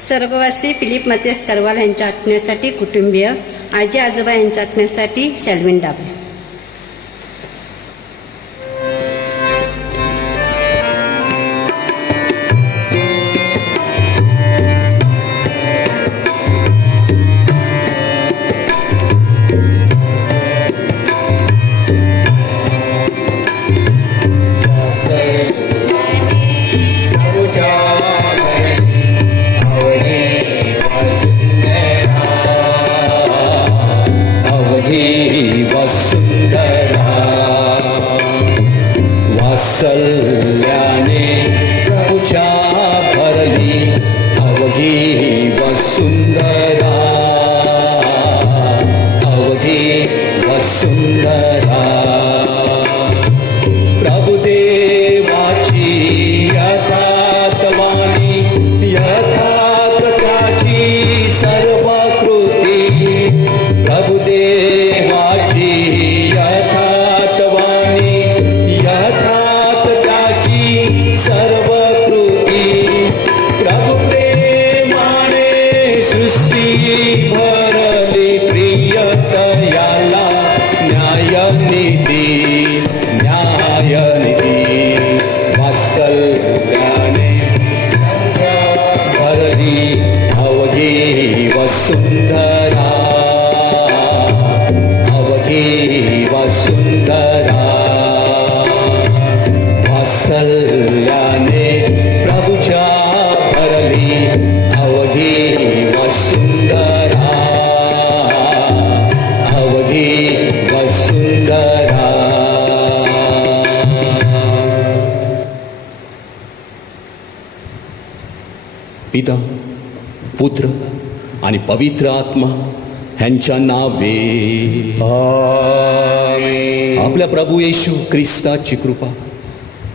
स्वर्गवासी फिलिप मतेस करवाल यांच्या आत्म्यासाठी कुटुंबीय, आजी आजोबा यांच्या आत्म्यासाठी सॅल्विन डाबे. वात्सल्याने प्रभुच्या भरली अवघी वसुंधरा, अवघी वसुंधरा. प्रभुदेवाची यथार्थ वाणी, यथार्थ त्याची सर्व कृती. प्रभुदेवाची यथार्थ वाणी, यथार्थ त्याची सर्व कृती. प्रभु प्रेमाने सृष्टी भरली, प्रियतयाला न्यायनिधी, न्यायनिधी. वात्सल्याने भरली अवघी वसुंधरा, अवघी वसुंधरा. वात्सल्याने प्रभुच्या भरली अवघी वसुंधरा, अवघी वसुंधरा. पिता, पुत्र आणि पवित्र आत्मा ह्यांच्या नावे आमेन. आपल्या प्रभू येशू ख्रिस्ताची कृपा,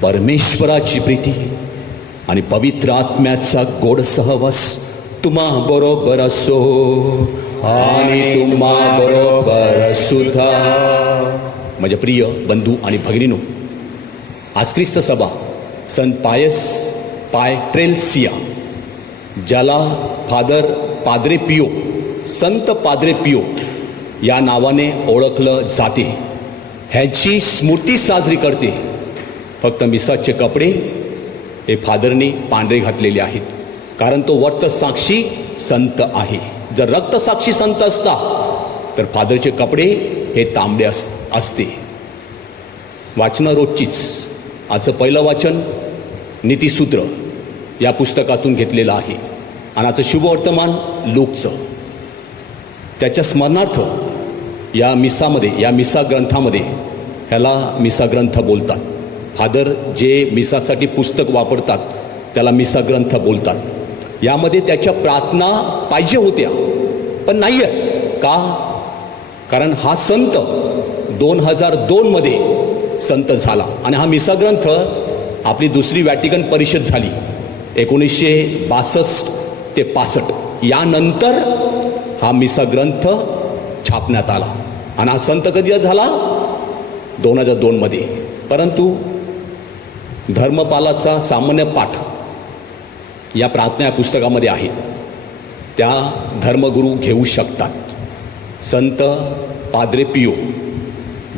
परमेश्वराची प्रीती आणि पवित्र आत्म्याचा गोड सहवास तुम्हा बरोबर असो आणि तुम्हा बरोबर सुद्धा. माझ्या प्रिय बंधू आणि भगिनीनो, आज ख्रिस्त सभा संत पायस पायट्रेल्सिया, ज्याला पाद्रे पियो, संत पाद्रे पियो या नावाने ओळखलं जाते, ह्याची स्मृती साजरी करते. फक्त मिसाचे कपडे हे फादरनी पांढरे घातलेले आहेत, कारण तो वर्तसाक्षी संत आहे. जर रक्तसाक्षी संत असता तर फादरचे कपडे हे तांबडे असते. वाचनं रोजचीच. आजचं पहिलं वाचन नीतिसूत्र या पुस्तकातून घेतलेलं आहे आणि आजचं शुभवर्तमान लूकचं. त्याच्या स्मरणार्थ या मिसामध्ये, या मिसा ग्रंथामध्ये, ह्याला मिसा ग्रंथ बोलतात. फादर जे मिसासाठी पुस्तक वापरतात त्याला मिसा ग्रंथ बोलतात. यामध्ये त्याच्या प्रार्थना पाहिजे होत्या पण नाही आहेत. का? कारण हा संत 2002 मध्ये संत झाला आणि हा मिसा ग्रंथ आपली दुसरी व्हॅटिकन परिषद झाली 1962 ते 65. यानंतर हा मिसा ग्रंथ छापण्यात आला आणि हा संत कधी झाला? 2002 मध्ये. परंतु धर्मपालाचा सामान्य पाठ या प्रार्थना पुस्तकामध्ये आहे, त्या धर्मगुरू घेऊ शकतात. संत पाद्रे पियो,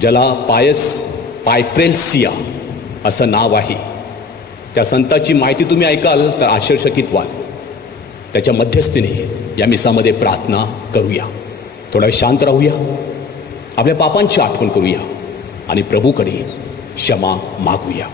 ज्याला पायस पायट्रेल्सिया असं नाव आहे, त्या संताची माहिती तुम्ही ऐकाल तर आश्चर्यचकित व्हाल. त्याच्या मध्यस्थीने या मिसामध्ये प्रार्थना करूया. थोडा वेळ शांत राहूया, आपल्या पापांची आठवण करूया आणि प्रभूकडे क्षमा मागूया.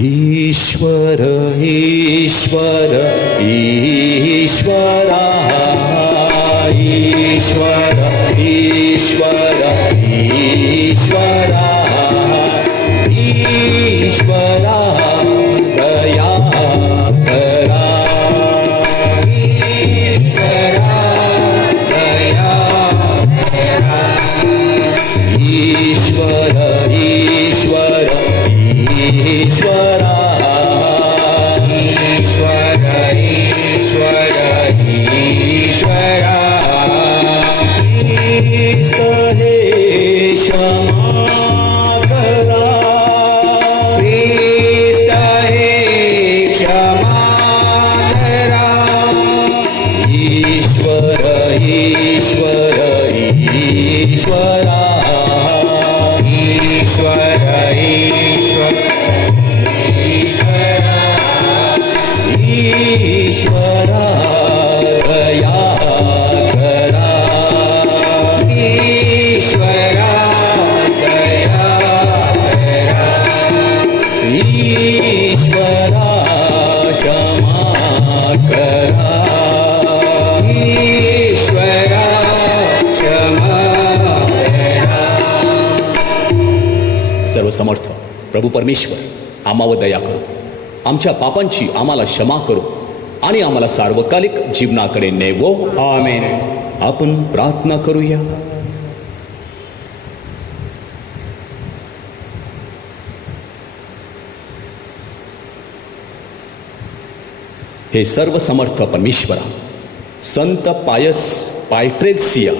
ईश्वर ईश्वर ईश्वरा, ईश्वर ईश्वर ईश्वरा, ईश्वरा दया करा, ईश्वरा दया करा. ईश्वर ईश्वर ईश्वरा, ईश्वर ईश्वर ईश्वरा, ईश्वर ईश्वरा ईश्वर ईश्वर ईश्वरा दया करा ईश्वरा दया करा ईश्वरा क्षमा करा ईश्वरा क्षमा करा. सर्वसमर्थ प्रभू परमेश्वर आम्हावर दया करो, आमच्या पापांची आम्हाला क्षमा करो आणि आम्हाला सार्वकालिक जीवनाकडे नेवो. आमेन. आपण प्रार्थना करूया. हे सर्व समर्थ परमेश्वरा, संत पायस पायट्रेल्सिया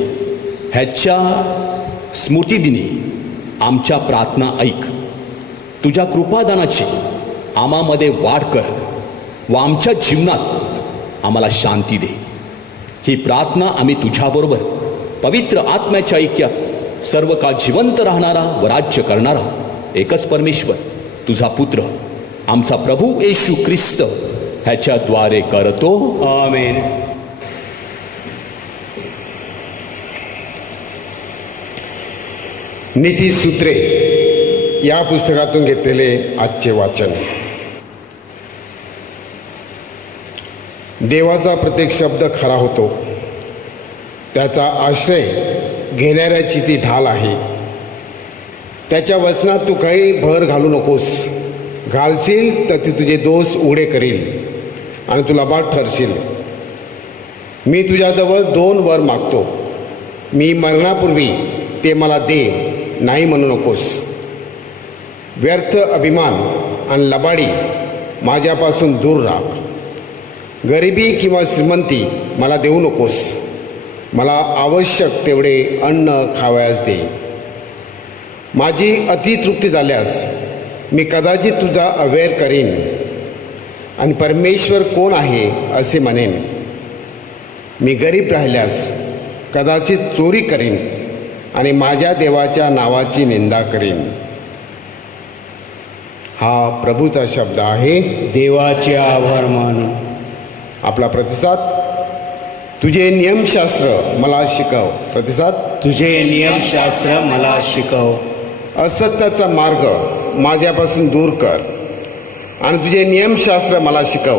ह्याच्या स्मृतिदिनी आमच्या प्रार्थना ऐक. तुझ्या कृपादानाची आम्हामध्ये वाढ कर व आमच्या जीवनात आम्हाला शांती दे. ही प्रार्थना आम्ही तुझ्याबरोबर पवित्र आत्म्याच्या ऐक्यात सर्व काळ जिवंत राहणारा व राज्य करणारा एकच परमेश्वर तुझा पुत्र आमचा प्रभू येशू ख्रिस्त ह्याच्याद्वारे करतो. आमेन. नीतिसूत्रे या पुस्तकातून घेतलेले आजचे वाचन. देवाचा प्रत्येक शब्द खरा होतो, त्याचा आश्रय घेणाऱ्याची ती ढाल आहे. त्याच्या वचनात तू काही भर घालू नकोस. घालशील तर ती तुझे दोष उघडे करील आणि तू लबाड ठरशील. मी तुझ्याजवळ 2 वर मागतो, मी मरणापूर्वी ते मला दे, नाही म्हणू नकोस. व्यर्थ अभिमान आणि लबाडी माझ्यापासून दूर राख. गरिबी किंवा श्रीमंती मला देऊ नकोस. मला आवश्यक तेवढे अन्न खावयास दे. माझी अतितृप्ती झाल्यास मी कदाचित तुझा अवैर करीन आणि परमेश्वर कोण आहे असे म्हणेन. मी गरीब राहिल्यास कदाचित चोरी करीन आणि माझ्या देवाच्या नावाची निंदा करीन. हा प्रभूचा शब्द आहे. देवाचे आभार मानू. आपला प्रतिसाद. तुझे नियमशास्त्र मला शिकव. प्रतिसाद. तुझे नियमशास्त्र मला शिकव. असत्याचा मार्ग माझ्यापासून दूर कर आणि तुझे नियमशास्त्र मला शिकव.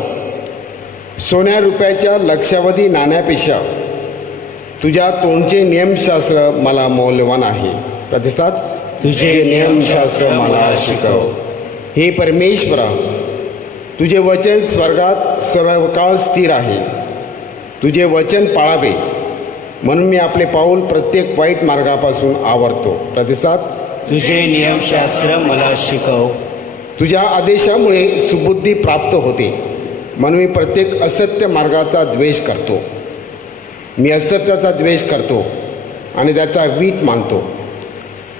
सोन्या रुपयाच्या लक्षावधी नाण्यापेक्षा तुझ्या तोंडचे नियमशास्त्र मला मौल्यवान आहे. प्रतिसाद. तुझे नियमशास्त्र मला शिकव. हे परमेश्वरा, तुझे वचन स्वर्गात सर्वकाळ स्थिर आहे. तुझे वचन पाळावे म्हणून मी आपले पाऊल प्रत्येक वाईट मार्गापासून आवरतो. प्रतिसाद. तुझे नियमशास्त्र मला शिकव. तुझ्या आदेशामुळे सुबुद्धी प्राप्त होते म्हणून मी प्रत्येक असत्य मार्गाचा द्वेष करतो. मी असत्याचा द्वेष करतो आणि त्याचा वीट मानतो,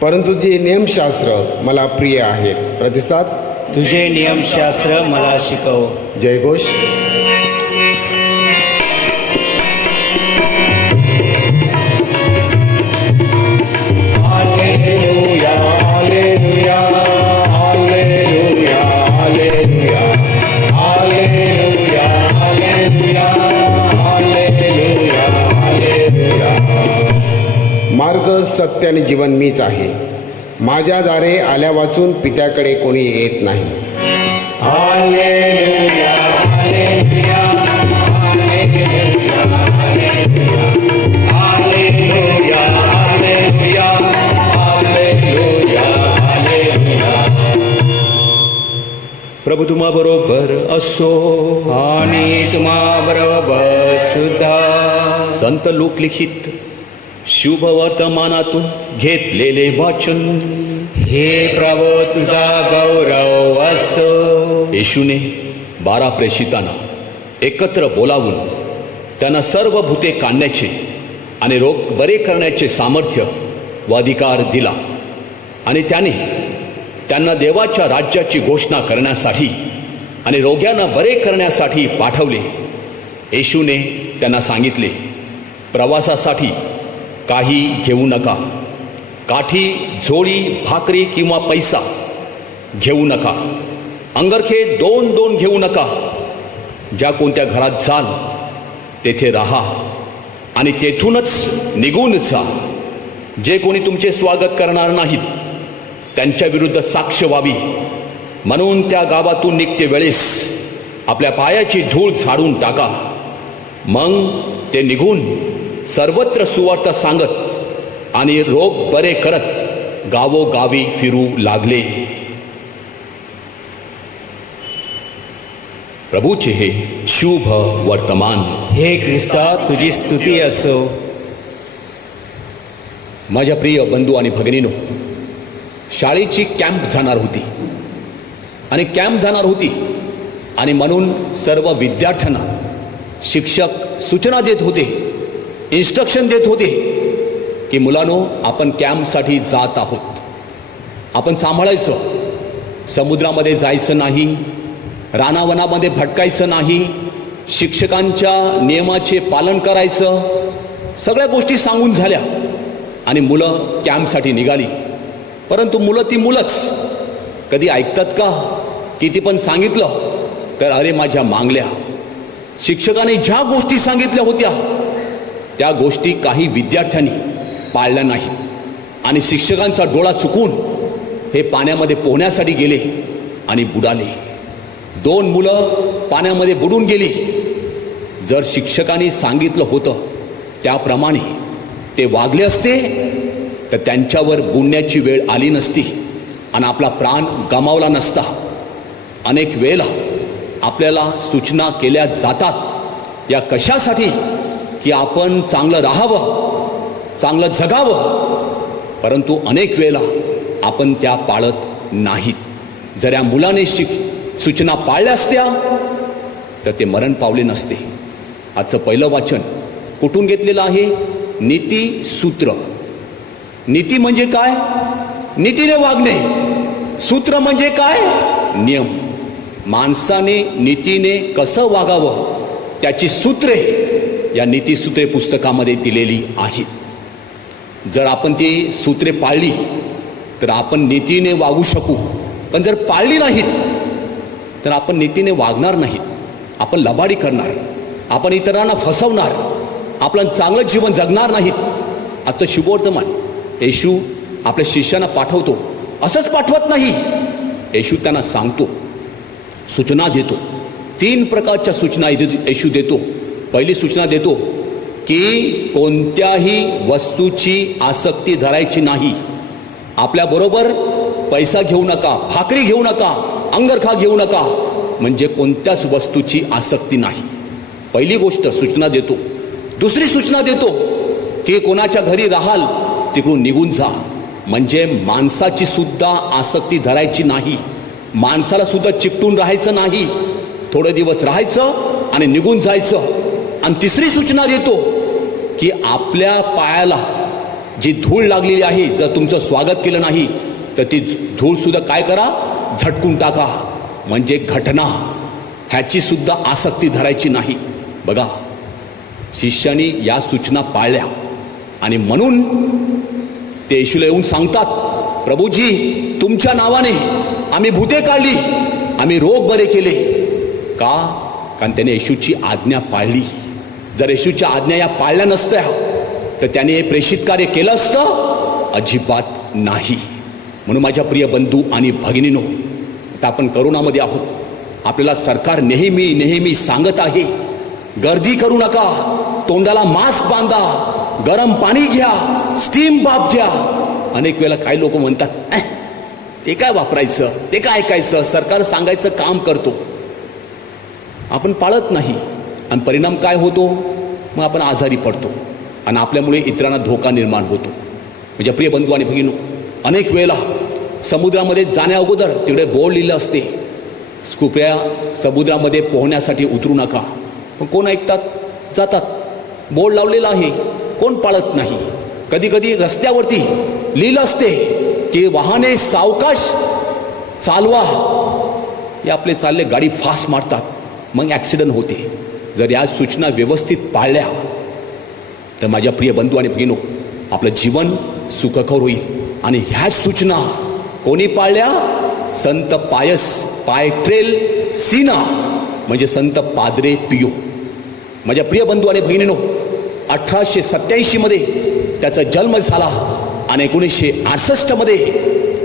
परंतु जे नियमशास्त्र मला प्रिय आहेत. प्रतिसाद. तुझे नियमशास्त्र मला शिकव. जयघोष. Hallelujah, hallelujah, hallelujah, hallelujah, hallelujah, hallelujah, hallelujah, hallelujah. मार्ग, सत्य आणि जीवन मीच आहे. माझ्या दारे आल्या वाचून पित्याकडे कोणी येत नाही. Hallelujah, hallelujah, hallelujah, hallelujah, hallelujah, hallelujah, hallelujah. प्रभू तुम्हा बरोबर असो आणि तुम्हा बरोबर सुद्धा. संत लोकलिखित शुभ वर्तमानातून घेतलेले वाचन. हे प्रभू तुझा गौरव असो. येशूने 12 प्रेषितांना एकत्र बोलावून त्यांना सर्व भूते काढण्याचे आणि रोग बरे करण्याचे सामर्थ्य व अधिकार दिला आणि त्याने त्यांना देवाच्या राज्याची घोषणा करण्यासाठी आणि रोग्यांना बरे करण्यासाठी पाठवले. येशूने त्यांना सांगितले, प्रवासासाठी काही घेऊ नका. काठी, झोळी, भाकरी किंवा पैसा घेऊ नका. अंगरखे 2 घेऊ नका. ज्या कोणत्या घरात जाल तेथे राहा आणि तेथूनच निघून जा. जे कोणी तुमचे स्वागत करणार नाहीत त्यांच्या विरुद्ध साक्ष व्हावी म्हणून त्या गावातून निघते वेळेस आपल्या पायाची धूळ झाडून टाका. मग ते निघून सर्वत्र सुवार्ता सांगत आणि रोग बरे करत गावोगावी फिरू लागले. प्रभूचे हे शुभ वर्तमान. हे ख्रिस्ता तुझी स्तुती असो. माझ्या प्रिय बंधू आणि भगिनीनो, शाळेची कॅम्प जाणार होती आणि म्हणून सर्व विद्यार्थ्यांना शिक्षक सूचना देत होते, इन्स्ट्रक्शन देत होते की मुलांनो, आपण कॅम्पसाठी जात आहोत. आपण सांभाळायचं, समुद्रामध्ये जायचं नाही, रानावनामध्ये भटकायचं नाही, शिक्षकांच्या नियमाचे पालन करायचं. सगळ्या गोष्टी सांगून झाल्या आणि मुलं कॅम्पसाठी निघाली. परंतु मुलंच कधी ऐकतात का? किती पण सांगितलं तर अरे माझ्या मांगल्या. शिक्षकाने ज्या गोष्टी सांगितल्या होत्या त्या गोष्टी काही विद्यार्थ्यांनी पाळल्या नाही आणि शिक्षकांचा डोळा चुकून हे पाण्यामध्ये पोहण्यासाठी गेले आणि बुडाले. 2 मुलं पाण्यामध्ये बुडून गेली. जर शिक्षकांनी सांगितलं होतं त्याप्रमाणे ते वागले असते तर त्यांच्यावर बुडण्याची वेळ आली नसती आणि आपला प्राण गमावला नसता. अनेक वेळेला आपल्याला सूचना केल्या जातात या कशासाठी की आपण चांगलं राहावं, चांगलं जगावं, परंतु अनेक वेळेला आपण त्या पाळत नाहीत. जर या मुलाने सूचना पाळल्या असत्या तर ते मरण पावले नसते. आजचं पहिलं वाचन कुठून घेतलेलं आहे? नीती सूत्र. नीती म्हणजे काय? नीतीने वागणे. सूत्र म्हणजे काय? नियम. माणसाने नीतीने कसं वागावं त्याची सूत्रे या नीतीसूत्रे पुस्तकामध्ये दिलेली आहेत. जर आपण ती सूत्रे पाळली तर आपण नीतीने वागू शकू, पण जर पाळली नाहीत तर आपण नीतीने वागणार नाहीत. आपण लबाडी करणार, आपण इतरांना फसवणार, आपलं चांगलं जीवन जगणार नाहीत. आजचं शुभवर्तमान येशू आपल्या शिष्यांना पाठवतो, असंच पाठवत नाही. येशू त्यांना सांगतो, सूचना देतो. 3 प्रकारच्या सूचना येशू देतो. पहिली सूचना देतो की कोणत्याही वस्तूची आसक्ती धरायची नाही. आपल्याबरोबर पैसा घेऊ नका, भाकरी घेऊ नका, अंगरखा घेऊ नका, म्हणजे कोणत्याच वस्तूची आसक्ती नाही. पहिली गोष्ट सूचना देतो. दुसरी सूचना देतो की कोणाच्या घरी राहाल तिकडून निघून जा, म्हणजे माणसाची सुद्धा आसक्ती धरायची नाही, माणसाला सुद्धा चिकटून राहायचं नाही. थोडे दिवस राहायचं आणि निघून जायचं. आणि तिसरी सूचना देतो की आपल्या पायाला जी धूळ लागलेली आहे, जर तुमचं स्वागत केलं नाही तर ती धूळ सुद्धा काय करा? झटकून टाका, म्हणजे घटना ह्याची सुद्धा आसक्ती धरायची नाही. बघा, शिष्यांनी या सूचना पाळल्या आणि म्हणून ते येशूला येऊन सांगतात, प्रभूजी, तुमच्या नावाने आम्ही भूते काढली, आम्ही रोग बरे केले. का? कारण त्याने येशूची आज्ञा पाळली. जर येशूच्या आज्ञा या पाळल्या नसत्या तर त्याने हे प्रेषित कार्य केलं असतं? अजिबात नाही. म्हणून माझ्या प्रिय बंधू आणि भगिनीनो, आता आपण करोनामध्ये आहोत. आपल्याला सरकार नेहमी सांगत आहे, गर्दी करू नका, तोंडाला मास्क बांधा, गरम पाणी घ्या, स्टीम बाथ घ्या. अनेक वेळेला काही लोक म्हणतात, ते काय वापरायचं, ते काय ऐकायचं, सरकार सांगायचं काम करतो. आपण पाळत नाही आणि परिणाम काय होतो? मग आपण आजारी पडतो आणि आपल्यामुळे इतरांना धोका निर्माण होतो. म्हणजे प्रिय बंधू आणि भगिनीनो, अनेक वेळेला समुद्रामध्ये जाण्या अगोदर तिकडे बोर्ड लिहिलं असते, कृपया समुद्रामध्ये पोहण्यासाठी उतरू नका. पण कोण ऐकतात? जातात. बोर्ड लावलेला आहे, कोण पाळत नाही. कधी कधी रस्त्यावरती लिहिलं असते की वाहने सावकाश चालवा. हे आपले चालले गाडी फास्ट मारतात, मग ॲक्सिडेंट होते. जर या सूचना व्यवस्थित पाळल्या तर माझ्या प्रिय बंधू आणि भगिनो, आपलं जीवन सुखकर होईल. आणि ह्या सूचना कोणी पाळल्या? संत पायट्रेल सीना, म्हणजे संत पाद्रे पियो. माझ्या प्रिय बंधू आणि भगिनीनो, 1887 मध्ये त्याचा जन्म झाला आणि 1968 मध्ये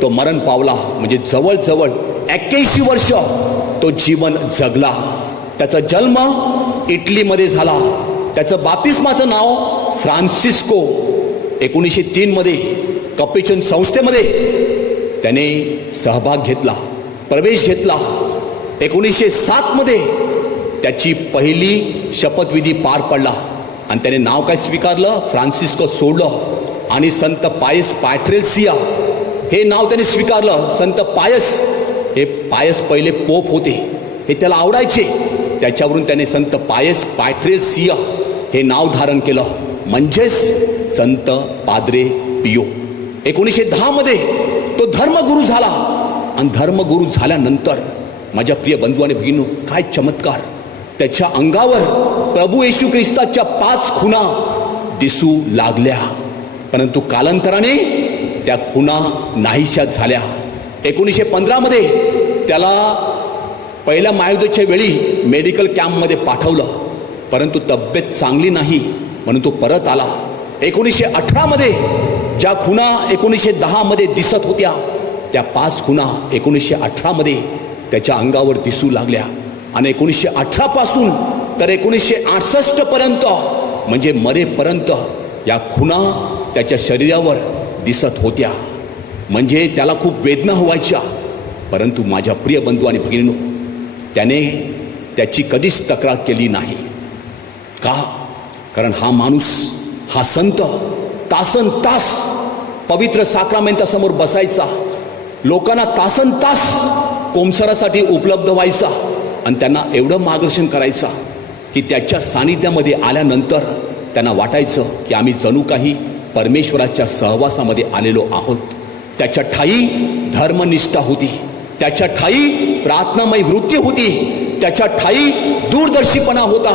तो मरण पावला. म्हणजे जवळजवळ 81 वर्ष तो जीवन जगला. त्याचा जन्म इटलीमध्ये झाला. त्याचं बाप्तिस्माचं नाव फ्रान्सिस्को. 1903 मध्ये कपिचन संस्थेमध्ये त्याने सहभाग घेतला, प्रवेश घेतला. 1907 मध्ये त्याची पहिली शपथविधी पार पडला आणि त्याने नाव काय स्वीकारलं? फ्रान्सिस्को सोडलं आणि संत पायट्रेल्सिया हे नाव त्याने स्वीकारलं. संत हे पायस पहिले पोप होते, हे त्याला आवडायचे. त्याच्यावरून त्याने संत पायट्रेल्सिया हे नाव धारण केलं, म्हणजेच संत पाद्रे पियो. 1910 मध्ये तो धर्मगुरू झाला आणि धर्मगुरू झाल्यानंतर माझ्या प्रिय बंधू आणि भगिनींनो, काय चमत्कार! त्याच्या अंगावर प्रभू येशू ख्रिस्ताच्या 5 खुणा दिसू लागल्या. परंतु कालांतराने त्या खुणा नाहीशा झाल्या. 1915 मध्ये त्याला पहिल्या महायुद्धाच्या वेळी मेडिकल कॅम्पमध्ये पाठवलं, परंतु तब्येत चांगली नाही म्हणून तो परत आला. 1918 मध्ये ज्या खुणा 1910 मध्ये दिसत होत्या, त्या 5 खुणा 1918 मध्ये त्याच्या अंगावर दिसू लागल्या. आणि 1918 पासून तर 1968 पर्यंत, म्हणजे मरेपर्यंत या खुणा त्याच्या शरीरावर दिसत होत्या. म्हणजे त्याला खूप वेदना व्हायच्या. परंतु माझ्या प्रिय बंधू आणि भगिनींनो, त्याने त्याची कधीच तक्रार केली नाही. का? कारण हा माणूस, हा संत तासन तास पवित्र साक्रामेंटासमोर बसायचा, लोकांना तासन तास कोमसरासाठी उपलब्ध व्हायचा आणि त्यांना एवढं मार्गदर्शन करायचा की त्याच्या सानिध्यामध्ये आल्यानंतर त्यांना वाटायचं की आम्ही जणू काही परमेश्वराच्या सहवासामध्ये आलेलो आहोत. त्याच्या ठाई धर्मनिष्ठा होती, त्याच्या ठाई प्रार्थनामय वृत्ती होती, त्याच्या ठाई दूरदर्शीपणा होता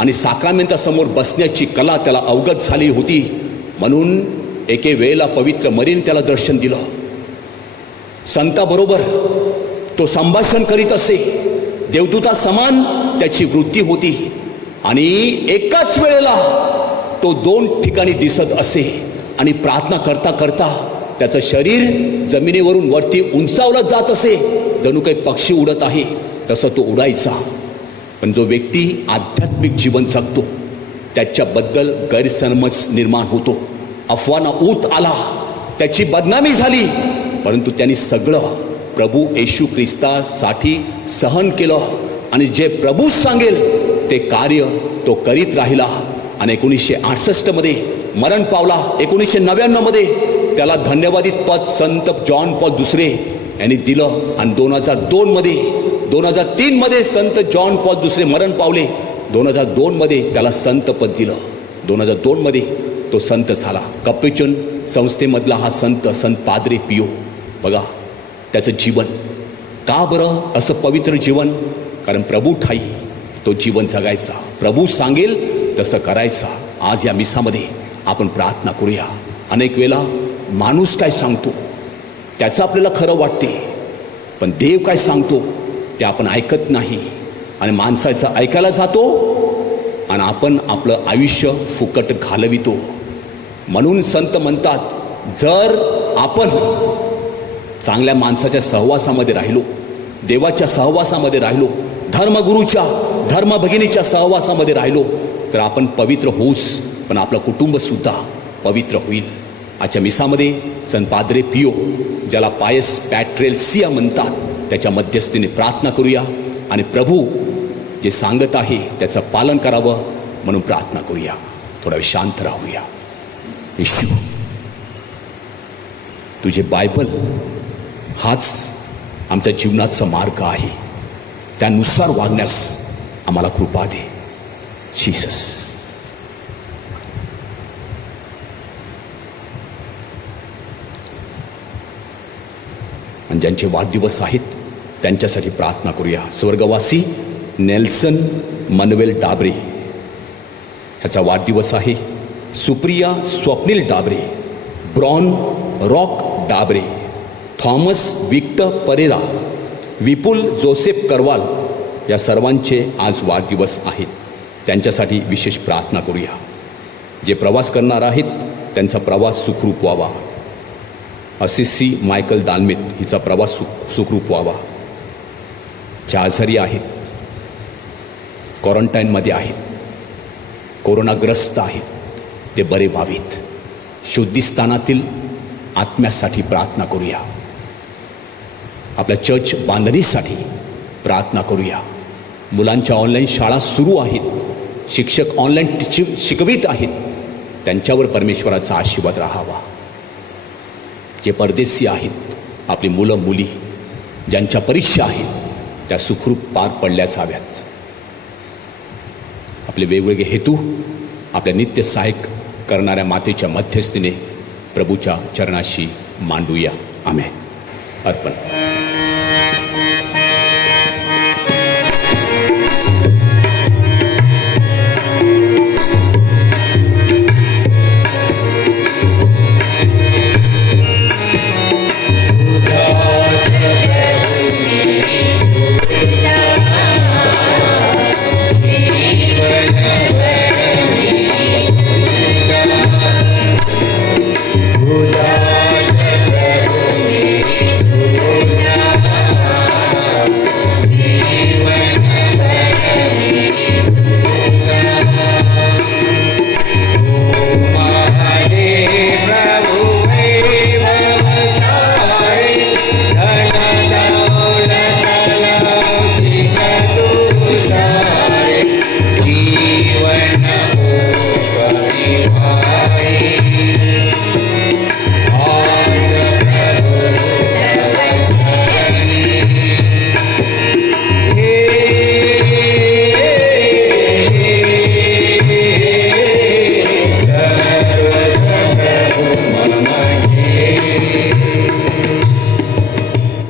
आणि साक्रामेंटासमोर बसण्याची कला त्याला अवगत झाली होती. म्हणून एके वेळेला पवित्र मरीने त्याला दर्शन दिलं. संताबरोबर तो संभाषण करीत असे, देवदूता समान त्याची वृत्ती होती आणि एकाच वेळेला तो 2 ठिकाणी दिसत असे आणि प्रार्थना करता करता त्याचं शरीर जमिनीवरून वरती उंचावलं जात असे, जणू काही पक्षी उडत आहे तसं तो उडायचा. पण जो व्यक्ती आध्यात्मिक जीवन जगतो त्याच्याबद्दल गैरसमज निर्माण होतो, अफवांना ऊत आला, त्याची बदनामी झाली. परंतु त्यांनी सगळं प्रभू येशू ख्रिस्तासाठी सहन केलं आणि जे प्रभू सांगेल ते कार्य तो करीत राहिला. आणि 1968 मध्ये मरण पावला. 1999 मध्ये त्याला धन्यवादित पद संत जॉन पॉल दुसरे यांनी दिलं आणि 2003 मध्ये संत जॉन पॉल दुसरे मरण पावले. 2002 मध्ये त्याला संत पद दिलं. 2002 मध्ये तो संत झाला. कपिचन संस्थेमधला हा संत पाद्रे पियो. बघा त्याचं जीवन. का बरं असं पवित्र जीवन? कारण प्रभू ठाई तो जीवन जगायचा, प्रभू सांगेल तसं करायचा. आज या मिसामध्ये आपण प्रार्थना करूया. अनेक वेळा माणूस काय सांगतो त्याचं आपल्याला खरं वाटते, पण देव काय सांगतो ते आपण ऐकत नाही आणि माणसाचं ऐकायला जातो आणि आपण आपलं आयुष्य फुकट घालवितो. म्हणून संत म्हणतात, जर आपण चांगल्या माणसाच्या सहवासामध्ये राहिलो, देवाच्या सहवासामध्ये राहिलो, धर्मगुरूच्या धर्मभगिनीच्या सहवासामध्ये राहिलो तर आपण पवित्र होऊच, पण आपलं कुटुंब सुद्धा पवित्र होईल. आजच्या मिसामध्ये संत पाद्रे पियो, ज्याला पॅट्रेल्सिया म्हणतात, त्याच्या मध्यस्थीने प्रार्थना करूया आणि प्रभू जे सांगत आहे त्याचं पालन करावं म्हणून प्रार्थना करूया. थोडा वेळ शांत राहूया. येशू, तुझे बायबल हाच आमच्या जीवनाचा मार्ग आहे, त्यानुसार वागण्यास आम्हाला कृपा दे. जीसस. आणि ज्यांचे वाढदिवस आहेत त्यांच्यासाठी प्रार्थना करूया. स्वर्गवासी नेल्सन मनवेल डाबरे ह्याचा वाढदिवस आहे. Supriya Swapnil Dabre, Bron Rock Dabre, Thomas Victor Pereira, Vipul Joseph Karwal या सर्वांचे आज वाढदिवस आहेत. त्यांच्यासाठी विशेष प्रार्थना करूया. जे प्रवास करणार आहेत त्यांचा प्रवास सुखरूप व्हावा. असिसी मायकल दालमित हिचा प्रवास सुखरूप व्हावा. ज्या आजारी आहेत, क्वारंटाईनमध्ये आहेत, कोरोनाग्रस्त आहेत, ते बरे व्हावेत. शुद्धीस्थानातील आत्म्यासाठी प्रार्थना करूया. आपल्या चर्च बांधणीसाठी प्रार्थना करूया. मुलांच्या ऑनलाईन शाळा सुरू आहेत, शिक्षक ऑनलाईन शिकवित आहेत, त्यांच्यावर परमेश्वराचा आशीर्वाद राहावा. जे परदेशी आहेत, आपली मुलं मुली ज्यांच्या परीक्षा आहेत त्या सुखरूप पार पडल्याच हव्यात. आपले वेगवेगळे हेतू आपल्या नित्य सहाय्यक करणाऱ्या मातेच्या मध्यस्थीने प्रभूच्या चरणाशी मांडूया. आमेन. अर्पण.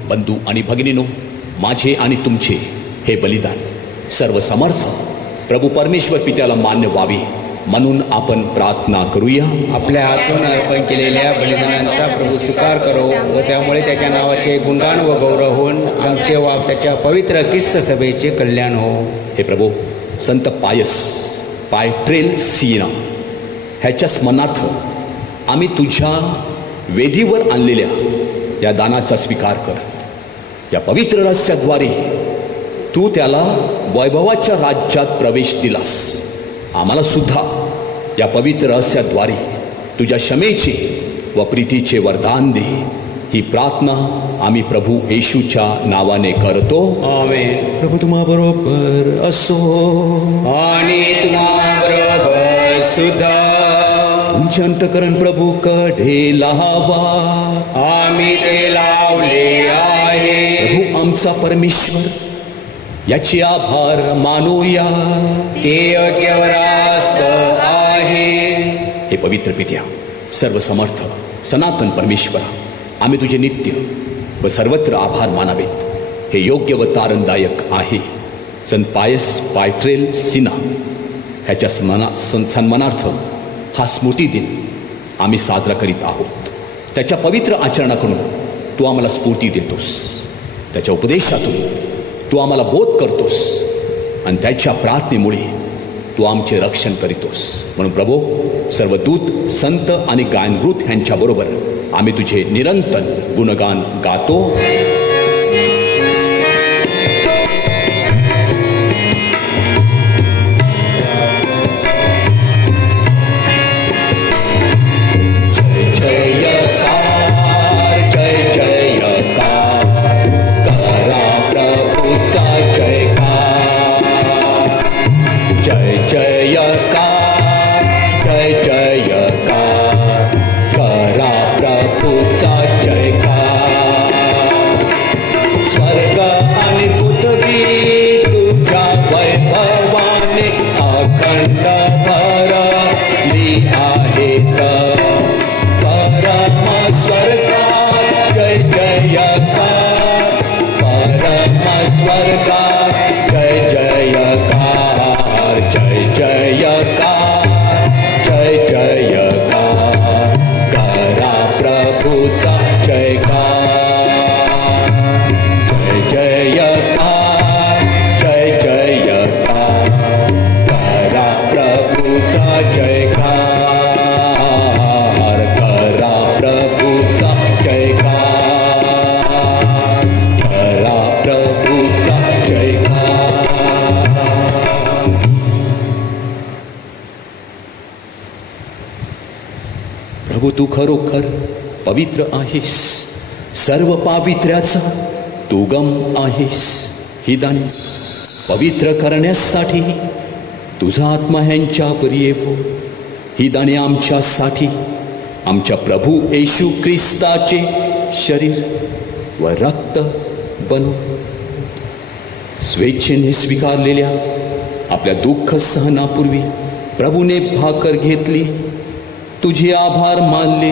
बंधू आणि भगिनीनो, माझे आणि तुमचे हे बलिदान सर्वसमर्थ प्रभू परमेश्वर पित्याला मान्य व्हावे म्हणून आपण प्रार्थना करूया. आपल्या हातून अर्पण केलेल्या बलिदानांचा प्रभू स्वीकार करो व त्यामुळे त्याच्या नावाचे गुणगान व गौरव होऊन आमचे व त्याच्या पवित्र ख्रिस्त सभेचे कल्याण हो. हे प्रभू, संत पायस पायट्रेल सीना ह्याच्या स्मरणार्थ आम्ही तुझ्या वेदीवर आणलेल्या या दानाचा स्वीकार कर. या पवित्र रहस्याद्वारे तू त्याला वैभवाच्या राज्यात प्रवेश दिलास. आम्हाला सुद्धा या पवित्र रहस्याद्वारे तुझ्या क्षमेचे व प्रीतीचे वरदान दे. ही प्रार्थना आम्ही प्रभू येशूच्या नावाने करतो. आमेन. प्रभू तुम्हा बरोबर असो आणि तुम्हाबरोबर सुद्धा. तुमचे अंतकरण प्रभूकडे लावा. आम्ही ते लावले आहे. प्रभू आमचा परमेश्वर, याचे आभार मानूया. ते योग्य व रास्त आहे. हे पवित्र पित्या, सर्वसमर्थ सनातन परमेश्वरा, आम्ही तुझे नित्य व सर्वत्र आभार मानावेत. हे योग्य व तारणदायक आहे. संत पायस पायट्रेल सिना ह्याच्या सन्मानार्थ हा स्मृती दिन आम्ही साजरा करीत आहोत. त्याच्या पवित्र आचरणाकडून तू आम्हाला स्फूर्ती देतोस. त्याच्या उपदेशातून तू आम्हाला बोध करतोस आणि त्याच्या प्रार्थनेमुळे तू आमचे रक्षण करीतोस. म्हणून प्रभू, सर्व दूत, संत आणि गायनवृत्त ह्यांच्याबरोबर आम्ही तुझे निरंतर गुणगान गातो. प्रभू तू खरोखर पवित्र आहेस, सर्व पावित्र्याचा तू उगम आहेस. ही दाणे पवित्र करण्यासाठी तुझा आत्मा ह्यांच्यावर येवो. ही दाणे आमच्यासाठी आमच्या प्रभू येशू ख्रिस्ताचे शरीर व रक्त बनू. स्वेच्छेने स्वीकारलेल्या आपल्या दुःख सहनापूर्वी प्रभूने भाकर घेतली, तुझे आभार मानले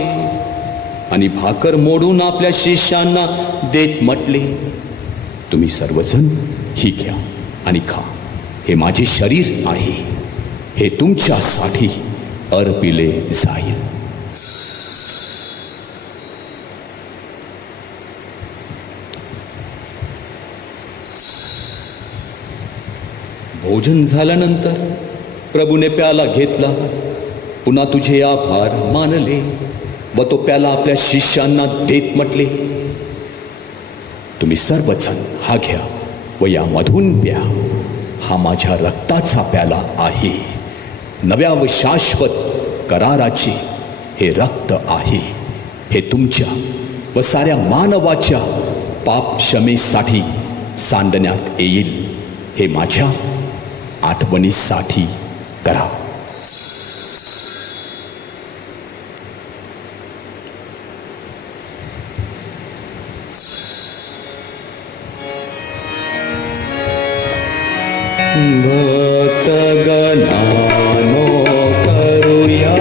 आणि भाकर मोडून आपल्या शिष्यांना देत म्हटले, तुम्ही सर्वजण ही घ्या आणि खा. हे माझे शरीर आहे, हे तुमच्यासाठी अर्पिले जाईल. भोजन झाल्यानंतर प्रभूने प्याला घेतला, पुन्हा तुझे आभार मानले व तो प्याला आपल्या शिष्यांना देत म्हटले, तुम्ही सर्वजण हा घ्या व यामधून प्या. हा माझ्या रक्ताचा प्याला आहे, नव्या व शाश्वत कराराचे हे रक्त आहे. हे तुमच्या व साऱ्या मानवाच्या पाप क्षमेसाठी सांडण्यात येईल. हे माझ्या आठवणीसाठी करा. भक्तगणानो करूया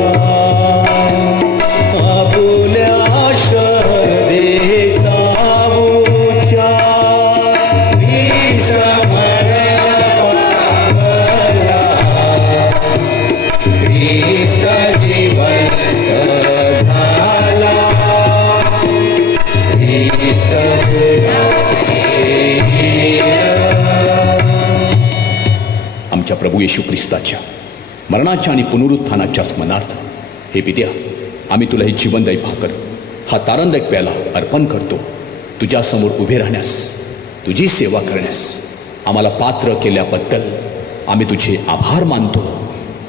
आपुल्या श्रद्धेचा उच्चार. विस्मरण पावला ख्रिस्त जिवंत झाला, ख्रिस्त पुन्हा येईल. आमच्या प्रभू येशू ख्रिस्ताच्या मरणाच्या आणि पुनरुत्थानाच्या स्मरणार्थ हे पित्या, आम्ही तुला ही जीवनदायी भाकर, हा तारणदायक प्याला अर्पण करतो. तुझ्यासमोर उभे राहण्यास, तुझी सेवा करण्यास आम्हाला पात्र केल्याबद्दल आम्ही तुझे आभार मानतो.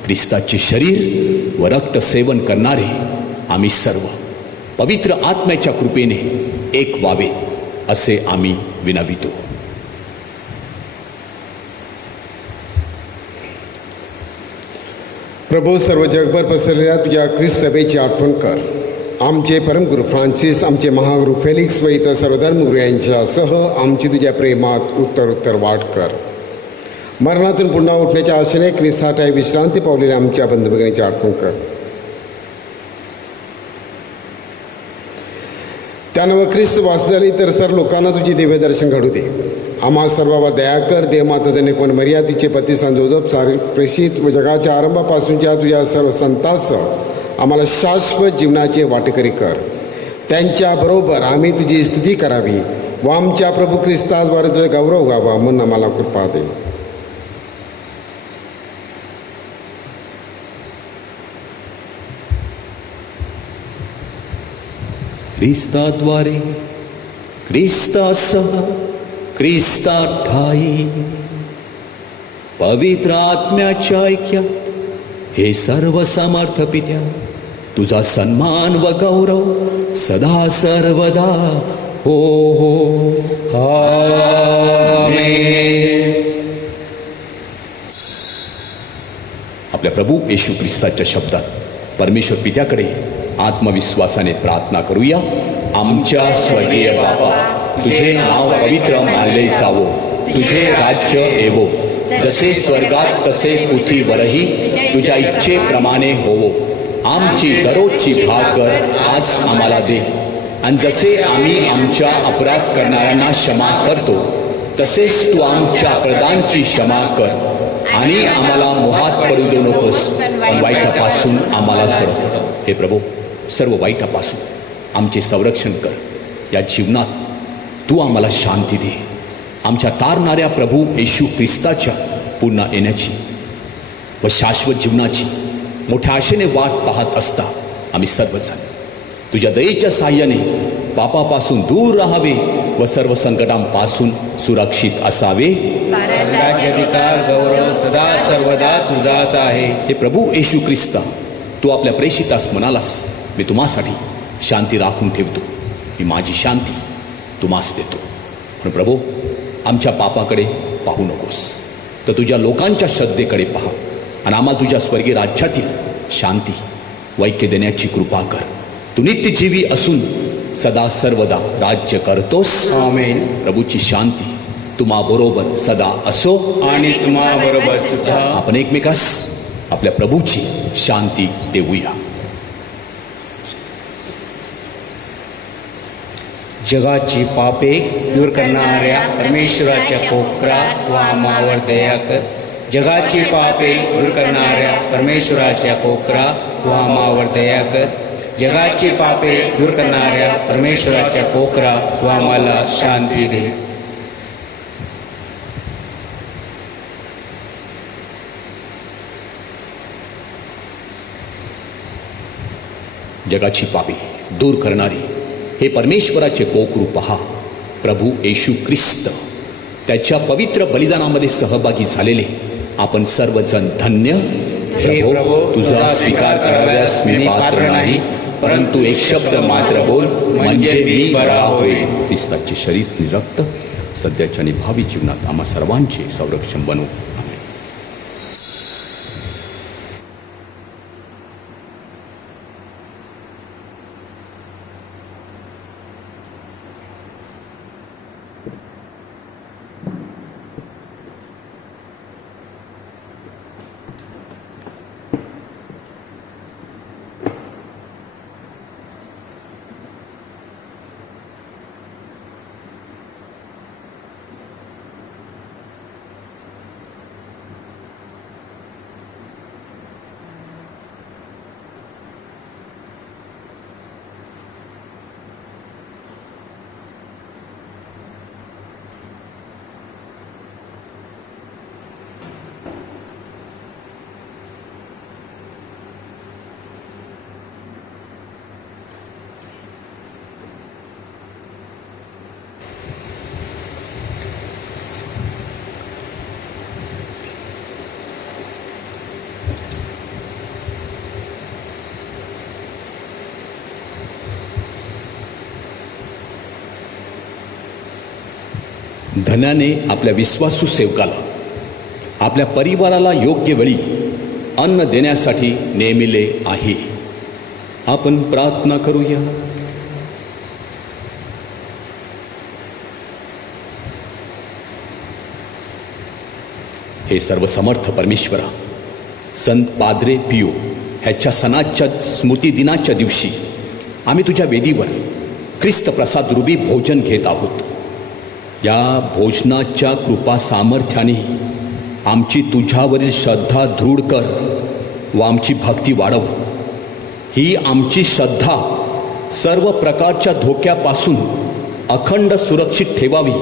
ख्रिस्ताचे शरीर व रक्त सेवन करणारे आम्ही सर्व पवित्र आत्म्याच्या कृपेने एक व्हावेत असे आम्ही विनवितो. प्रभू, सर्व जगभर पसरलेल्या तुझ्या ख्रिस्त सभेची आठवण कर. आमचे परमगुरू फ्रान्सिस, आमचे महागुरू फेलिक्स व इतर सर्व धर्मगुरू यांच्यासह आमची तुझ्या प्रेमात उत्तर वाढ कर. मरणातून पुन्हा उठण्याच्या आशेने ख्रिस्तासाठी विश्रांती पावलेल्या आमच्या बंधुभगिनीची आठवण कर. त्यानं ख्रिस्त वास झाली तर सर्व लोकांना तुझे दिव्य दर्शन घडू दे. आम्हा सर्वांवर दया कर. देवमाता धन्यकोन मरिया, तिचे पती संत जोसेफ, सारे प्रेषित व जगाच्या आरंभापासूनच्या तुझ्या सर्व संतांसह आम्हाला शाश्वत जीवनाचे वाटेकरी कर. त्यांच्याबरोबर आम्ही तुझी स्तुती करावी व आमच्या प्रभू ख्रिस्ताद्वारे तुझा गौरव गावा म्हणून आम्हाला कृपा दे. ख्रिस्ताद्वारे, ख्रिस्तासह, ख्रिस्तात ठाई पवित्र आत्म्याच्या ऐक्यात हे सर्व समर्थ पित्या, तुझा सन्मान व गौरव सदा सर्वदा हो हो. आमेन. आपल्या प्रभू येशू ख्रिस्ताच्या शब्दात परमेश्वर पित्याकडे आत्मविश्वासाने प्रार्थना करूया. आमच्या स्वर्गीय बाबा, तुझे नाव पवित्र मानले जावो, तुझे राज्य येवो, जसे स्वर्गात तसे पृथ्वीवरही तुझ्या इच्छेप्रमाणे होवो. आमची दररोजची भाकर आज आम्हाला दे, आणि जसे आम्ही आमच्या अपराध करणाऱ्यांना क्षमा करतो तसेच तू आमच्या अपराधांची क्षमा कर, आणि आम्हाला मोहात पडू देऊ नकोस, पण वाईटापासून आम्हाला सोडव. हे प्रभू, सर्व वाईटापासून आमचे संरक्षण कर. या जीवनात तू आम्हाला शांती दे. आमच्या तारणाऱ्या प्रभू येशू ख्रिस्ताच्या पुन्हा येण्याची व शाश्वत जीवनाची मोठ्या आशेने वाट पाहत असता आम्ही सर्वजण तुझ्या दयेच्या साह्याने पापापासून दूर राहावे व सर्व संकटांपासून सुरक्षित असावे. राज्याधिकार गौरव सदा सर्वदा तुझाच आहे. हे प्रभू येशू ख्रिस्ता, तू आपल्या प्रेषितास म्हणालास, मी तुम्हासाठी शांती राखून ठेवतो. मी माझी शांती तुम्हास देतो. पण प्रभू, आमच्या पापाकडे पाहू नकोस, तर तुझ्या लोकांच्या श्रद्धेकडे पहा आणि आम्हाला तुझ्या स्वर्गीय राज्यातील शांती वैक्य देण्याची कृपा कर. तू नित्यजीवी असून सदा सर्वदा राज्य करतोस. आमेन. प्रभूची शांती तुम्हा बरोबर सदा असो. आणि तुम्हा बरोबर सुद्धा. आपण एकमेकास आपल्या प्रभूची शांती देऊया. जगाची पापे दूर करणाऱ्या परमेश्वराच्या कोकरा तू आम्हावर दया कर. जगाची पापे दूर करणाऱ्या परमेश्वराच्या कोकरा तू आम्हावर दया कर. जगाची पापे दूर करणाऱ्या परमेश्वराच्या कोकरा तू आम्हाला शांती दे. जगाची पापे दूर करणारी हे परमेश्वराचे कोकरू पहा. प्रभू येशू ख्रिस्त त्याच्या पवित्र बलिदानामध्ये सहभागी झालेले आपण सर्वजण धन्य. हे प्रभू, तुझा स्वीकार कराव्यास मी पात्र नाही, परंतु एक शब्द मात्र बोल म्हणजे मी बरा होईल. ख्रिस्ताचे शरीर आणि रक्त सध्याच्या आणि भावी जीवनात आम्हा सर्वांचे संरक्षण बनवू. धन्याने आपल्या विश्वासू सेवकाला आपल्या परिवाराला योग्य वेळी अन्न देण्यासाठी नेमिले आहे. आपण प्रार्थना करूया. हे सर्वसमर्थ परमेश्वरा, संत पाद्रे पियो ह्याच्या सणाच्या स्मृतिदिनाच्या दिवशी आम्ही तुझ्या वेदीवर ख्रिस्त प्रसाद रूपी भोजन घेत आहोत. या भोजनाच्या कृपा सामर्थ्याने आमची तुझ्यावरील श्रद्धा दृढ कर व आमची भक्ती वाढव. ही आमची श्रद्धा सर्व प्रकारच्या धोक्यापासून अखंड सुरक्षित ठेवावी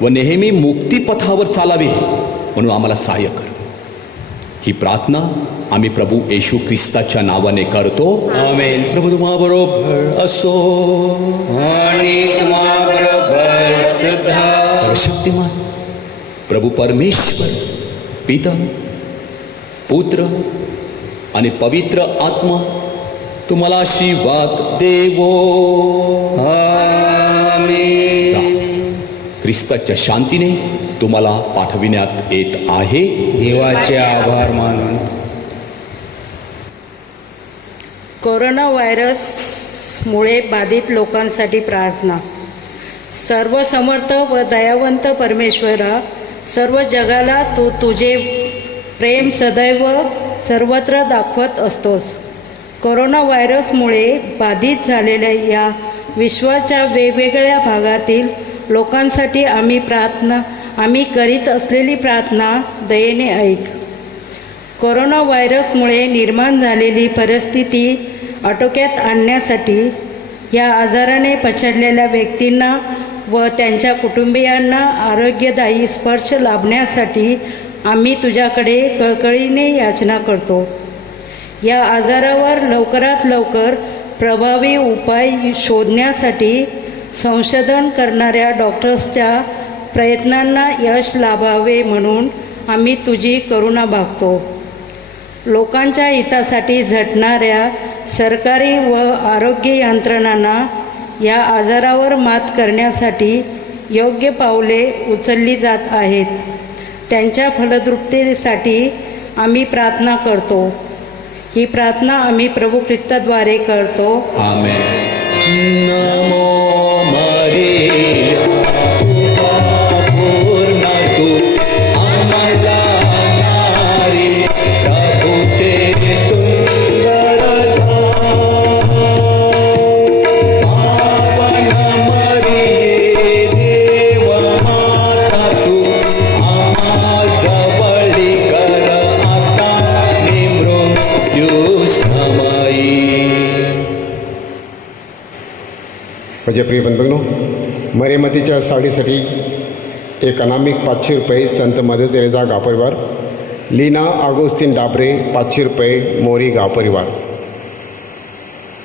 व नेहमी मुक्तिपथावर चालावे म्हणून आम्हाला सहाय्य कर. ही प्रार्थना आम्ही प्रभू येशू ख्रिस्ताच्या नावाने करतो. आमेन. प्रभू तुम्हाबरोबर असो. आणि तुम्हा बरोबर सुद्धा. सर्वशक्तिमान प्रभू परमेश्वर पिता, पुत्र आणि पवित्र आत्मा तुम्हाला आशीर्वाद देवो. आमेन. ख्रिस्ताच्या शांतीने तुम्हाला पाठविण्यात येत आहे. देवाचे आभार मानून. कोरोना व्हायरसमुळे बाधित लोकांसाठी प्रार्थना. सर्व समर्थ व दयावंत परमेश्वरा, सर्व जगाला तू तुझे प्रेम सदैव सर्वत्र दाखवत असतोस. कोरोना व्हायरसमुळे बाधित झालेल्या या विश्वाच्या वेगवेगळ्या भागातील लोकांसाठी आम्ही करीत असलेली प्रार्थना दयेने ऐक. कोरोना व्हायरसमुळे निर्माण झालेली परिस्थिती आटोक्यात आणण्यासाठी या आजाराने पछाडलेल्या व्यक्तींना व त्यांच्या कुटुंबियांना आरोग्यदायी स्पर्श लाभण्यासाठी आम्ही तुझ्याकडे कळकळीने याचना करतो. या आजारावर लवकरात लवकर प्रभावी उपाय शोधण्यासाठी संशोधन करणाऱ्या डॉक्टर्सच्या प्रयत्नांना यश लाभावे म्हणून आम्ही तुझी करुणा मागतो. लोकांच्या हितासाठी झटणाऱ्या सरकारी व आरोग्य यंत्रणांना या आजारावर मात करण्यासाठी योग्य पावले उचलली जात आहेत. त्यांच्या फलद्रुपतेसाठी आम्ही प्रार्थना करतो. ही प्रार्थना आम्ही प्रभू ख्रिस्ताद्वारे करतो. आमेन. नमो मरिया, पूर्ण तू आम्हाला नारी, प्रभूचे सुंदर धाम. पावन मरिये, देव माता तू आम्हा जवळी कर आता मृत्यू समयी. माझ्या प्रिय बंधूंनो, मरेमतीच्या साडीसाठी एक अनामिक 500 रुपये संत मदर तेरेसा गाव परिवार. लीना आगोस्तीन डाबरे 500 रुपये मोरी गाव परिवार.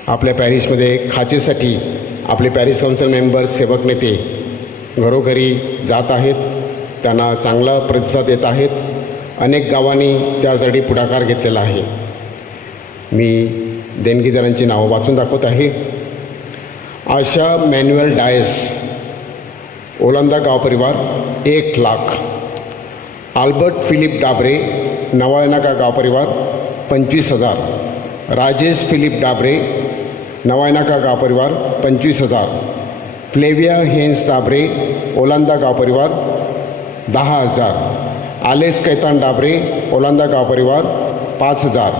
आपल्या पॅरिसमध्ये खाचेसाठी आपले पॅरिस काउन्सिल मेंबर सेवक नेते घरोघरी जात आहेत. त्यांना चांगला प्रतिसाद देत आहेत. अनेक गावांनी त्यासाठी पुढाकार घेतलेला आहे. मी देणगीदारांची नावं वाचून दाखवत आहे. आशा मॅन्युअल डायस ओलांदा गाव परिवार 1,00,000. आल्बर्ट फिलिप डाबरे नवाळनाका गाव परिवार 25,000. राजेश फिलिप डाबरे नवाळनाका गाव परिवार 25,000. फ्लेविया हेन्स डाबरे ओलांदा गाव परिवार 10,000. आलेस कैतान डाबरे ओलांदा गाव परिवार 5,000.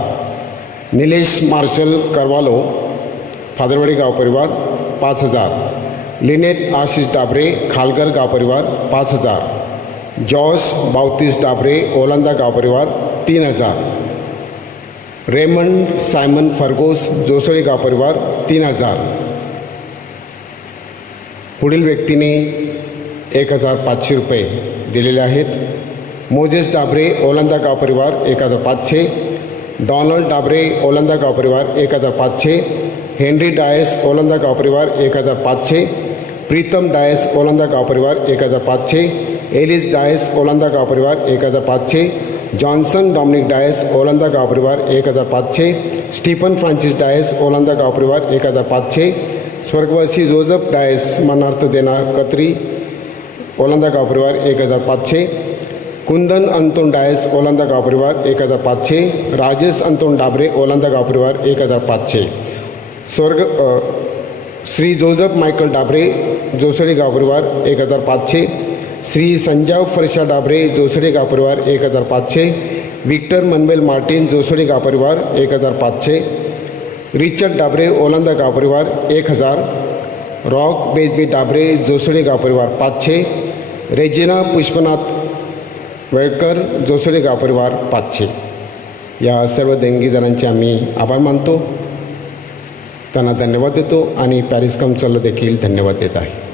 निलेश मार्शल करवालो फादरवाडी गाव परिवार 5,000. लिनेट आशिष डाबरे खालगर गाव परिवार 5,000. जॉर्ज बावतीस डाबरे ओलांदा गाव परिवार 3,000. रेमंड सायमन फर्गोस जोसळी गाव परिवार 3,000. पुढील व्यक्तीने 1,500 रुपये दिलेले आहेत. मोजेस डाबरे ओलांदा गाव परिवार 1,500. डॉनल्ड डाबरे ओलांदा गाव परिवार 1,500. हेनरी डायस ओलांदा गाव परिवार 1,500. प्रीतम डायस ओलांदा गाव परिवार 1,500. एलिस डायस ओलांदा गाव परिवार 1,500. जॉन्सन डॉमिनिक डायस ओलांदा गाव परिवार 1,500. स्टीफन फ्रान्सिस डायस ओलांदा गाव परिवार 1,500. स्वर्गवासी जोझफ डायस मनार्थ देना कत्री ओलांदा गाव परिवार 1,500. कुंदन अंतोन डायस ओलांदा गाव परिवार 1,500. राजेश अंतोन डाबरे ओलांदा गाव परिवार 1,500. श्री जोझफ मायकल डाबरे जोसडी गाव परिवार 1,500. श्री संजाव फरशा डाबरे जोसडी गाव परिवार 1,500. विक्टर मनवेल मार्टिन जोसडी गाव परिवार 1,500. रिचर्ड डाबरे ओलांदा गाव परिवार 1,000. रॉक बेजबी डाबरे जोसडी गाव परिवार 500. रेजिना पुष्पनाथ वळकर जोसडी गाव परिवार 500. या सर्व देणगीदारांचे आम्ही आभार मानतो. त्यांना धन्यवाद देतो आणि पॅरिस काउन्सिलला देखील धन्यवाद देत आहे.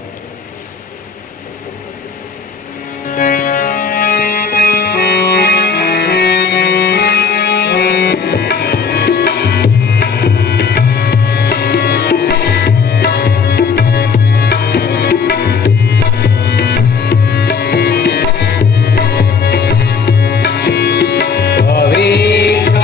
पवित्र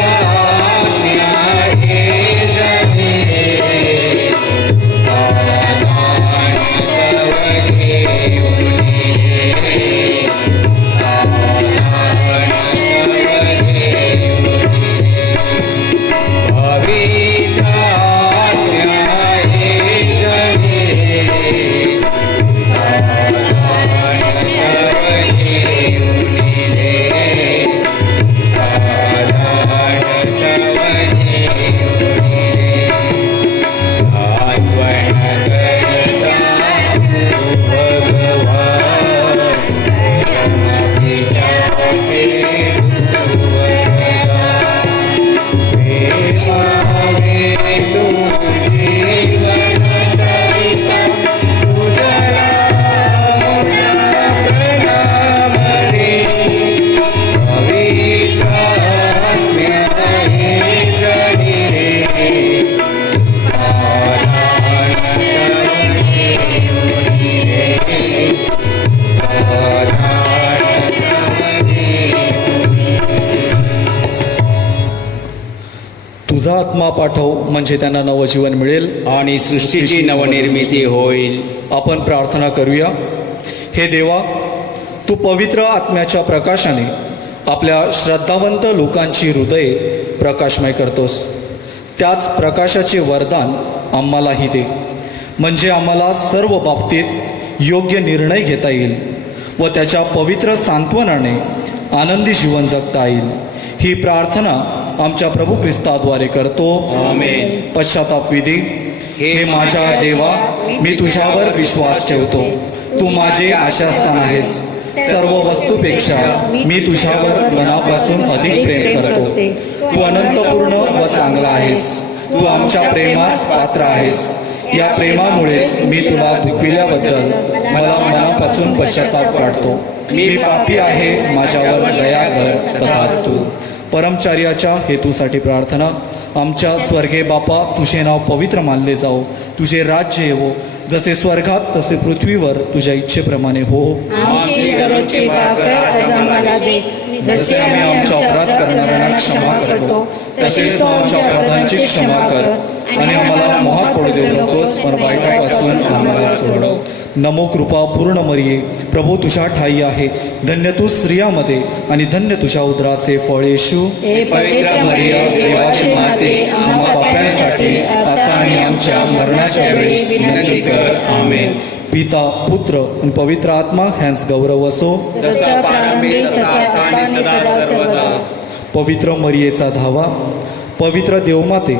आत्मा पाठव, म्हणजे त्यांना नवजीवन मिळेल आणि सृष्टीची नवनिर्मिती होईल. आपण प्रार्थना करूया. हे देवा, तू पवित्र आत्म्याच्या प्रकाशाने आपल्या श्रद्धावंत लोकांची हृदये प्रकाशमय करतोस. त्याच प्रकाशाचे वरदान आम्हालाही दे, म्हणजे आम्हाला सर्व बाबतीत योग्य निर्णय घेता येईल व त्याच्या पवित्र सांत्वनाने आनंदी जीवन जगता येईल. ही प्रार्थना आमच्या प्रभू ख्रिस्ताद्वारे करतो. आमेन. पश्चाताप विधी. हे माझ्या देवा, मी तुझ्यावर विश्वास ठेवतो. तू माझे आशास्थान आहेस. सर्व वस्तूपेक्षा मी तुझ्यावर मनापासून अधिक प्रेम करतो. तू अनंतपूर्ण व चांगला आहेस. तू आमच्या प्रेमास पात्र आहेस. या प्रेमामुळेच मी तुला दुखविल्याबद्दल मला मनापासून पश्चाताप वाटतो. मी पापी आहे, माझ्यावर दया कर. तथास्तु. परमचार्याच्या हेतूसाठी प्रार्थना. आमच्या स्वर्गीय बापा, तुझे नाव पवित्र मानले जाओ. तुझे राज्य येवो. जसे स्वर्गात तसे पृथ्वीवर तुझ्या इच्छेप्रमाणे हो. आमची दररोजची भाकर आज आम्हाला दे. जसे आम्ही आमच्या अपराध करणाऱ्यांना क्षमा करतो, तसेच तू आमच्या अपराधांची क्षमा कर. आणि आम्हाला मोहात पडू देऊ नकोस, पण वाईटापासून आम्हाला सोडव. नमो कृपा पूर्ण मरिये, प्रभू तुझ्या ठाई आहे. धन्य तू स्त्रियामध्ये आणि धन्य तुझ्या उदराचे फळ येशू. हे पवित्र मरिया, देवाची माते, आम्हा पाप्यांसाठी आता आणि आमच्या मरणाच्या वेळेस विनंती कर. आमेन. पिता, पुत्र आणि पवित्र आत्मा ह्यांस गौरव असो. जसा प्रारंभी तसा आता आणि सदा सर्वदा. पवित्र मरियेचा धावा. पवित्र देवमाते,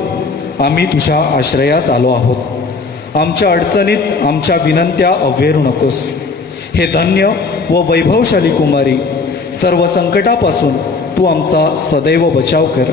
आम्ही तुझ्या आश्रयास आलो आहोत. आमच्या अडचणीत आमच्या विनंत्या अव्हेरू नकोस. हे धन्य व वैभवशाली कुमारी, सर्व संकटापासून तू आमचा सदैव बचाव कर.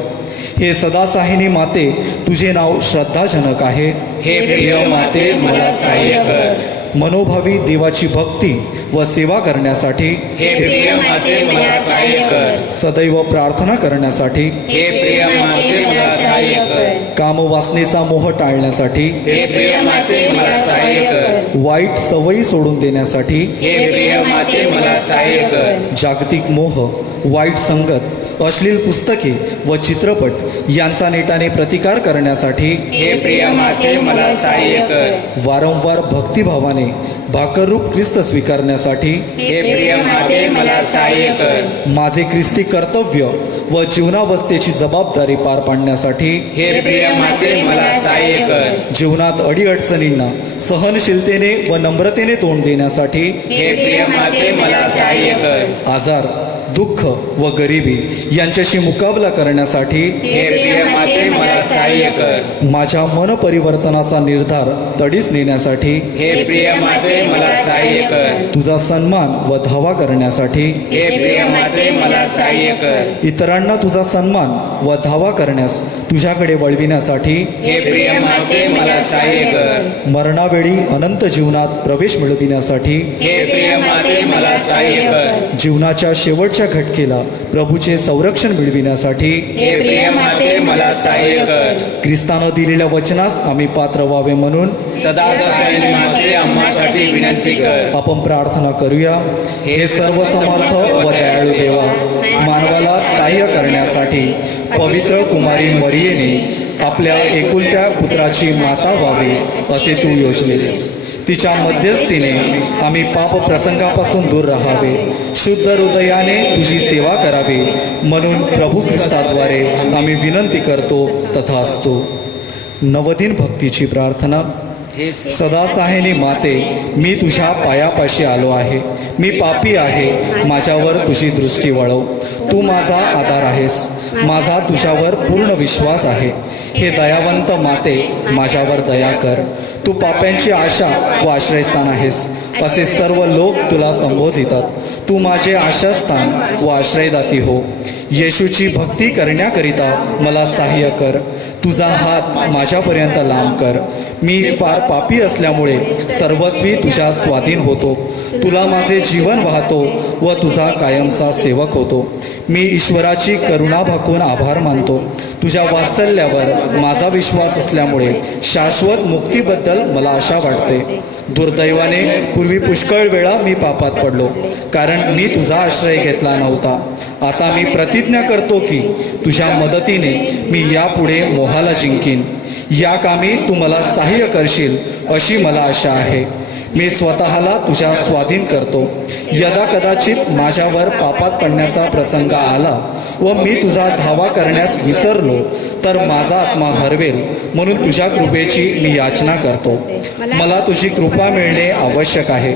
हे सदासाहिनी माते, तुझे नाव श्रद्धाजनक आहे. हे प्रिय माते, मला सहाय्य कर. मनोभावी देवाची भक्ती व सेवा करण्यासाठी, हे प्रिय माते, मला सहाय्य कर. सदैव प्रार्थना करण्यासाठी, हे प्रिय माते, मला सहाय्य कर. कामवासनेचा मोह टाळण्यासाठी, हे प्रिय माते, मला सहाय्य कर. वाईट सवयी सोडून देण्यासाठी, हे प्रिय माते, मला सहाय्य कर. जागतिक मोह, वाईट संगत, अश्लील पुस्तके व चित्रपट यांचा नेटाने प्रतिकार करण्यासाठी, हे प्रिय माते, मला सहाय्य कर. वारंवार भक्तिभावाने भाकररूप ख्रिस्त स्वीकारण्यासाठी, हे प्रिय माते, मला सहाय्य कर. माझे ख्रिस्ती कर्तव्य व जीवनावस्थेची जबाबदारी पार पाडण्यासाठी, हे प्रिय माते, मला सहाय्य कर. जीवनात अडीअडचणींना सहनशीलतेने व नम्रतेने तोंड देण्यासाठी, हे प्रिय माते, मला सहाय्य कर. आजार, दुःख व गरिबी यांच्याशी मुकाबला करण्यासाठी, हे प्रिय माते, मला सहाय्य कर. माझ्या मन परिवर्तनाचा निर्धार तडीस नेण्यासाठी, हे प्रिय माते, मला सहाय्य कर. तुझा सन्मान व धावा करण्यासाठी, हे प्रिय माते, मला सहाय्य कर. इतरांना तुझा सन्मान व धावा करण्यास तुझ्याकडे वळविण्यासाठी, हे प्रिय माते, मला सहाय्य कर. मरणावेळी अनंत जीवनात प्रवेश मिळविण्यासाठी, हे प्रिय माते, मला सहाय्य कर. जीवनाच्या शेवटच्या घटकेला प्रभूचे संरक्षण मिळविण्यासाठी, हे प्रिय माते, मला सहाय्य कर. ख्रिस्तानं दिलेल्या वचनास आम्ही पात्र व्हावे म्हणून सदा सहाय्य माते, आम्हासाठी विनंती कर. आपण प्रार्थना करूया. हे सर्व समर्थ व दयाळू देवा, मानवाला सहाय्य करण्यासाठी पवित्र कुमारी मरियेने आपल्या एकुलत्या पुत्राची माता व्हावी असे तू योजलेस. तिच्या मध्यस्थीने आम्ही पाप प्रसंगापासून दूर राहावे, शुद्ध हृदयाने तुझी सेवा करावी म्हणून प्रभू ख्रिस्ताद्वारे आम्ही विनंती करतो. तथास्तु. नवदिन भक्तीची प्रार्थना. सदासाहिनी माते, मी तुझ्या पायापाशी आलो आहे. मी पापी आहे, माझ्यावर तुझी दृष्टी वळव. तू माझा आधार आहेस. माझा तुझ्यावर पूर्ण विश्वास आहे. हे दयावंत माते, माझ्यावर दया कर. तू पाप्यांची आशा व आश्रयस्थान आहेस असे सर्व लोक तुला संबोधितात. तू माझे आशास्थान व आश्रयदाती हो. येशूची भक्ती करण्याकरिता मला सहाय्य कर. तुझा हात माझ्यापर्यंत लांब कर. मी फार पापी असल्यामुळे सर्वस्वी तुझ्या स्वाधीन होतो. तुला माझे जीवन वाहतो व तुझा कायमचा सेवक होतो. मी ईश्वराची करुणा भाकून आभार मानतो. तुझ्या वात्सल्यावर माझा विश्वास असल्यामुळे शाश्वत मुक्तीबद्दल मला आशा वाटते. दुर्दैवाने पूर्वी पुष्कळ वेळा मी पापात पडलो, कारण मी तुझा आश्रय घेतला नव्हता. आता मी प्रतिज्ञा करतो की तुझ्या मदतीने मी यापुढे मोहाला जिंकीन. या कामी तू मला सहाय्य करशील अशी मला आशा आहे. मी स्वतःला तुझ्या स्वाधीन करतो. यदा कदाचित माझ्यावर पापात पडण्याचा प्रसंग आला व मी तुझा धावा करण्यास विसरलो तर माझा आत्मा हरवेल, म्हणून तुझ्या कृपेची मी याचना करतो. मला तुझी कृपा मिळणे आवश्यक आहे.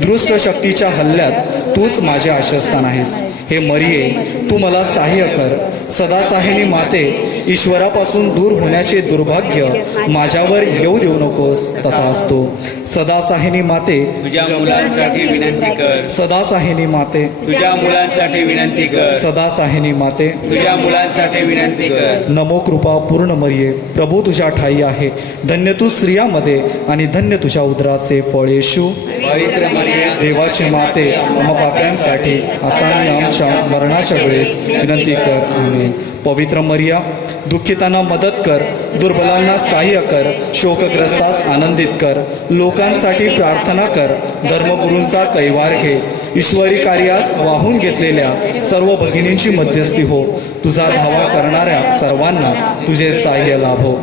दुष्ट शक्तीच्या हल्ल्यात तूच माझे आश्रयस्थान आहेस. हे मरिये, तू मला सहाय्य कर. सदासाहिनी माते, ईश्वरापासून दूर होण्याचे दुर्भाग्य माझ्यावर येऊ देऊ नकोस. तथास्तु. सदासाहिनी माते, तुझ्या मुलांसाठी विनंती कर. सदासाहिनी माते, तुझ्या मुलांसाठी विनंती कर. सदासाहिनी माते, तुझ्या मुलांसाठी विनंती कर. नमो कृपा पूर्ण मरिये, प्रभू तुझ्या ठाई आहे. धन्य तू स्त्रियामध्ये आणि धन्य तुझ्या उदराचे फळ येशू. पवित्र मरिया, देवाची माते, आम्हा पाप्यांसाठी आता आणि आमच्या मरणाच्या वेळेस विनंती कर. आमेन. पवित्र मरिया, दुःखितांना मदत कर, दुर्बलांना सहाय्य कर, शोकग्रस्तास आनंदित कर, लोकांसाठी प्रार्थना कर, धर्मगुरूंचा कैवार घे, ईश्वरी कार्यास वाहून घेतलेल्या सर्व भगिनींची मध्यस्थी हो. तुझा धावा करणाऱ्या सर्वांना तुझे सहाय्य लाभो.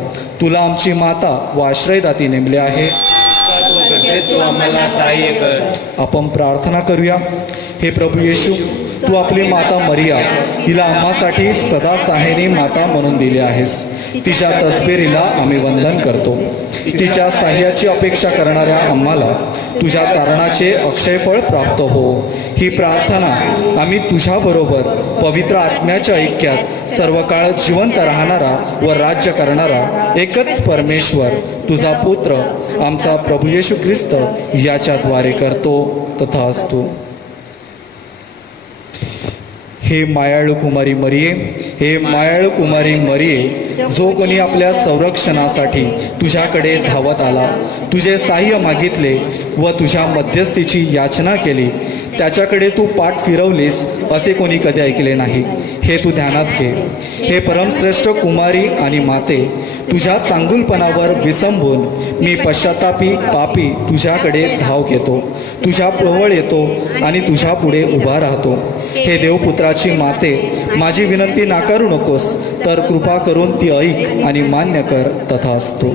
तुला आमची माता व आश्रयदाती नेमले आहे. तू आम्हाला सहाय्य कर. आपण प्रार्थना करूया. हे प्रभू येशू, तू आपली माता मरिया हिला आम्हासाठी सदा सहाय्यनी माता म्हणून दिली आहेस. तिच्या तसबिरीला आम्ही वंदन करतो. तिच्या सहाय्याची अपेक्षा करणाऱ्या आम्हाला तुझ्या तारणाचे अक्षयफळ प्राप्त हो. ही प्रार्थना आम्ही तुझ्याबरोबर पवित्र आत्म्याच्या ऐक्यात सर्व काळ जिवंत राहणारा व राज्य करणारा एकच परमेश्वर तुझा पुत्र आमचा प्रभू येशू ख्रिस्त याच्याद्वारे करतो. तथास्तु. हे मायाळू कुमारी मरिये, हे मायाळू कुमारी मरिये, जो कोणी आपल्या संरक्षणासाठी तुझ्याकडे धावत आला, तुझे सहाय्य मागितले व तुझ्या मध्यस्थीची याचना केली, त्याच्याकडे तू पाठ फिरवलीस असे कोणी कधी ऐकले नाही. हे तू ध्यानात घे. हे परमश्रेष्ठ कुमारी आणि माते, तुझ्या चांगुलपणावर विसंबून मी पश्चातापी पापी तुझ्याकडे धाव घेतो, तुझ्या प्रवळ येतो आणि तुझ्या पुढे उभा राहतो. हे देवपुत्राची माते, माझी विनंती नाकारू नकोस, तर कृपा करून ती ऐक आणि मान्य कर. तथास्तु.